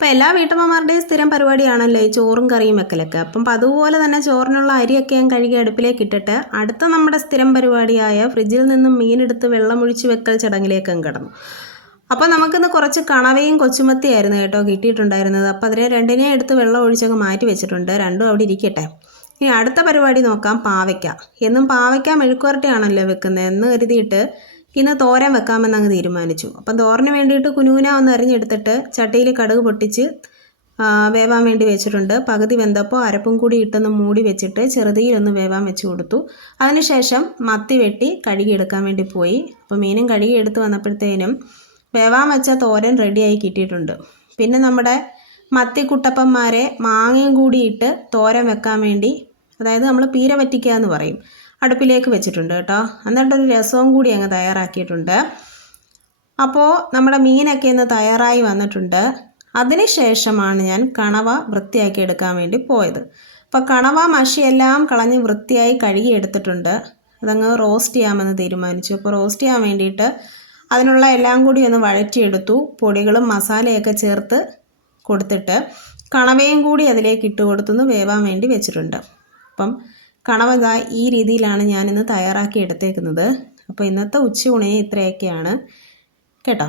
അപ്പോൾ എല്ലാ വീട്ടമ്മമാരുടെയും സ്ഥിരം പരിപാടിയാണല്ലോ ഈ ചോറും കറിയും വെക്കലൊക്കെ. അപ്പം അതുപോലെ തന്നെ ചോറിനുള്ള അരിയൊക്കെ ഞാൻ കഴുകി അടുപ്പിലേക്ക് ഇട്ടിട്ട് അടുത്ത നമ്മുടെ സ്ഥിരം പരിപാടിയായ ഫ്രിഡ്ജിൽ നിന്നും മീനെടുത്ത് വെള്ളമൊഴിച്ച് വെക്കൽ ചടങ്ങിലേക്കും കിടന്നു. അപ്പോൾ നമുക്കിന്ന് കുറച്ച് കണവയും കൊച്ചുമത്തിയായിരുന്നു കേട്ടോ കിട്ടിയിട്ടുണ്ടായിരുന്നത്. അപ്പോൾ അതിനെ രണ്ടിനെയും എടുത്ത് വെള്ളം ഒഴിച്ചങ്ങ് മാറ്റി വെച്ചിട്ടുണ്ട്. രണ്ടും അവിടെ ഇരിക്കട്ടെ. ഇനി അടുത്ത പരിപാടി നോക്കാം പാവയ്ക്ക. എന്നും പാവയ്ക്ക മെഴുക്കുവരട്ടിയാണല്ലോ വെക്കുന്നത് എന്ന് കരുതിയിട്ട് ഇന്ന് തോരൻ വെക്കാമെന്ന് അങ്ങ് തീരുമാനിച്ചു. അപ്പം തോരന് വേണ്ടിയിട്ട് കുനുകുന ഒന്ന് അരിഞ്ഞെടുത്തിട്ട് ചട്ടിയിൽ കടുക് പൊട്ടിച്ച് വേവാൻ വേണ്ടി വെച്ചിട്ടുണ്ട്. പകുതി വെന്തപ്പോൾ അരപ്പും കൂടി ഇട്ടൊന്ന് മൂടി വെച്ചിട്ട് ചെറുതീയിലൊന്ന് വേവാൻ വെച്ച് കൊടുത്തു. അതിനുശേഷം മത്തി വെട്ടി കഴുകിയെടുക്കാൻ വേണ്ടി പോയി. അപ്പോൾ മീനും കഴുകി എടുത്ത് വന്നപ്പോഴത്തേനും വേവാൻ വെച്ച തോരൻ റെഡിയായി കിട്ടിയിട്ടുണ്ട്. പിന്നെ നമ്മുടെ മത്തി കുട്ടപ്പന്മാരെ മാങ്ങയും കൂടി ഇട്ട് തോരൻ വെക്കാൻ വേണ്ടി അതായത് നമ്മൾ പീര വറ്റിക്കുക എന്ന് പറയും. അടുപ്പിലേക്ക് വെച്ചിട്ടുണ്ട് കേട്ടോ. എന്നിട്ടൊരു രസവും കൂടി അങ്ങ് തയ്യാറാക്കിയിട്ടുണ്ട്. അപ്പോൾ നമ്മുടെ മീനൊക്കെ ഇന്ന് തയ്യാറായി വന്നിട്ടുണ്ട്. അതിനുശേഷമാണ് ഞാൻ കണവ വൃത്തിയാക്കി എടുക്കാൻ വേണ്ടി പോയത്. അപ്പോൾ കണവ മഷിയെല്ലാം കളഞ്ഞ് വൃത്തിയായി കഴുകി എടുത്തിട്ടുണ്ട്. അതങ്ങ് റോസ്റ്റ് ചെയ്യാമെന്ന് തീരുമാനിച്ചു. അപ്പോൾ റോസ്റ്റ് ചെയ്യാൻ വേണ്ടിയിട്ട് അതിനുള്ള എല്ലാം കൂടി ഒന്ന് വഴറ്റിയെടുത്തു. പൊടികളും മസാലയൊക്കെ ചേർത്ത് കൊടുത്തിട്ട് കണവയും കൂടി അതിലേക്ക് ഇട്ട് കൊടുത്തുനിന്ന് വേവാൻ വേണ്ടി വെച്ചിട്ടുണ്ട്. അപ്പം കണവ ഇതാ ഈ രീതിയിലാണ് ഞാനിന്ന് തയ്യാറാക്കി എടുത്തേക്കുന്നത്. അപ്പോൾ ഇന്നത്തെ ഉച്ചയൂണിന് ഇത്രയൊക്കെയാണ്. കേട്ടോ?